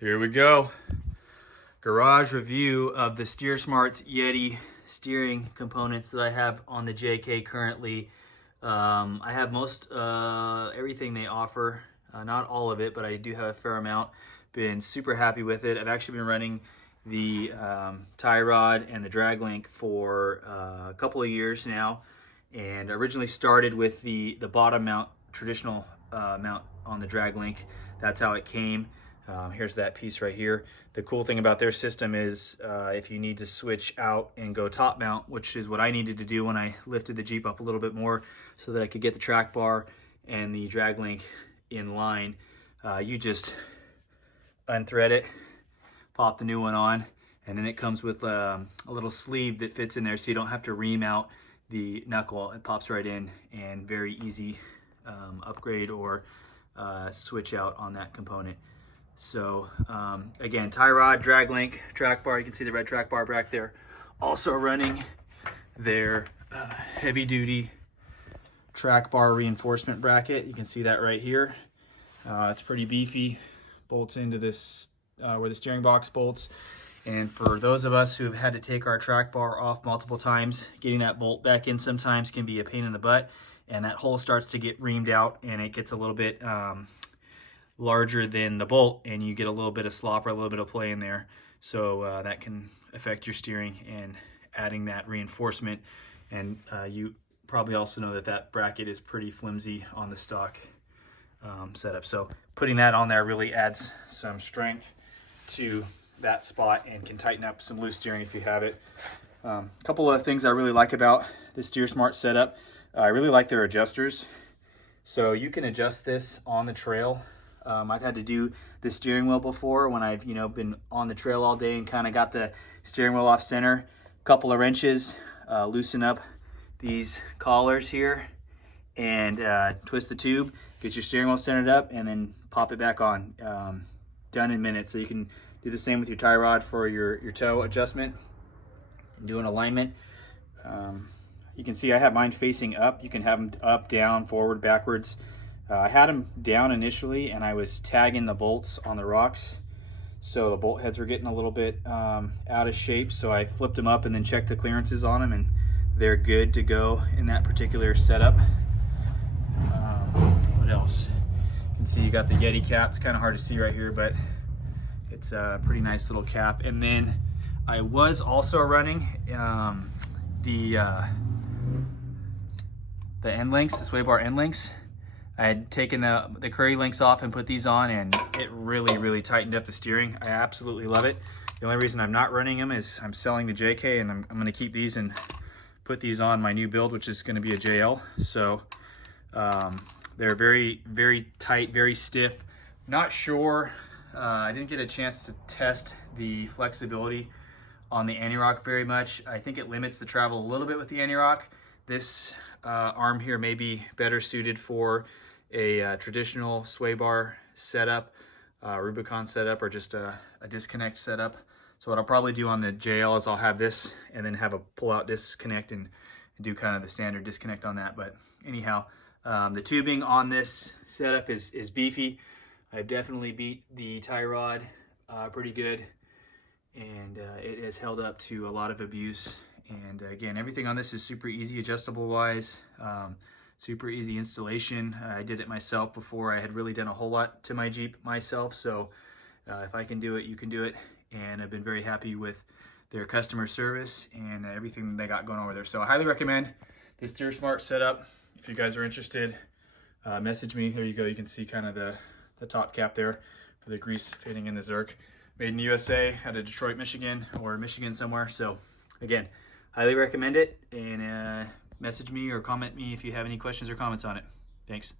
Here we go. Garage review of the SteerSmart's Yeti steering components that I have on the JK currently. I have most everything they offer, not all of it, but I do have a fair amount. Been super happy with it. I've actually been running the tie rod and the drag link for a couple of years now, and originally started with the bottom mount, traditional mount on the drag link. That's how it came. Here's that piece right here. The cool thing about their system is if you need to switch out and go top mount, which is what I needed to do when I lifted the Jeep up a little bit more so that I could get the track bar and the drag link in line, you just unthread it, pop the new one on, and then it comes with a little sleeve that fits in there so you don't have to remount the knuckle. It pops right in, and very easy upgrade or switch out on that component. So again, tie rod, drag link, track bar. You can see the red track bar back there. Also running their heavy duty track bar reinforcement bracket. You can see that right here. It's pretty beefy, bolts into this where the steering box bolts. And for those of us who have had to take our track bar off multiple times, getting that bolt back in sometimes can be a pain in the butt, and that hole starts to get reamed out and it gets a little bit larger than the bolt, and you get a little bit of slop or a little bit of play in there. So that can affect your steering, and adding that reinforcement. And you probably also know that that bracket is pretty flimsy on the stock setup. So putting that on there really adds some strength to that spot and can tighten up some loose steering if you have it. A couple of things I really like about the SteerSmart setup. I really like their adjusters. So you can adjust this on the trail. I've had to do the steering wheel before when I've been on the trail all day and kind of got the steering wheel off center. A couple of wrenches, loosen up these collars here and twist the tube, get your steering wheel centered up, and then pop it back on. Done in minutes. So you can do the same with your tie rod for your toe adjustment and do an alignment. You can see I have mine facing up. You can have them up, down, forward, backwards. I had them down initially, and I was tagging the bolts on the rocks, so the bolt heads were getting a little bit out of shape. So I flipped them up and then checked the clearances on them, and they're good to go in that particular setup. What else? You can see you got the Yeti cap. It's kind of hard to see right here, but it's a pretty nice little cap. And then I was also running the end links, the sway bar end links. I had taken the curry links off and put these on, and it really tightened up the steering. I absolutely love it. The only reason I'm not running them is I'm selling the JK, and I'm going to keep these and put these on my new build, which is going to be a JL. So they're very tight, very stiff. Not sure, I didn't get a chance to test the flexibility on the anti-rock very much. I think it limits the travel a little bit with the anti-rock. This arm here may be better suited for a traditional sway bar setup, Rubicon setup, or just a disconnect setup. So what I'll probably do on the JL is I'll have this and then have a pull-out disconnect and do kind of the standard disconnect on that. But anyhow, the tubing on this setup is beefy. I've definitely beat the tie rod pretty good, and it has held up to a lot of abuse. And again, everything on this is super easy adjustable wise, super easy installation. I did it myself before I had really done a whole lot to my Jeep myself. So if I can do it, you can do it. And I've been very happy with their customer service and everything they got going over there. So I highly recommend the SteerSmart setup. If you guys are interested, message me. There you go. You can see kind of the top cap there for the grease fitting in the Zerk. Made in the USA, out of Detroit, Michigan, or Michigan somewhere. So again, highly recommend it, and message me or comment me if you have any questions or comments on it. Thanks.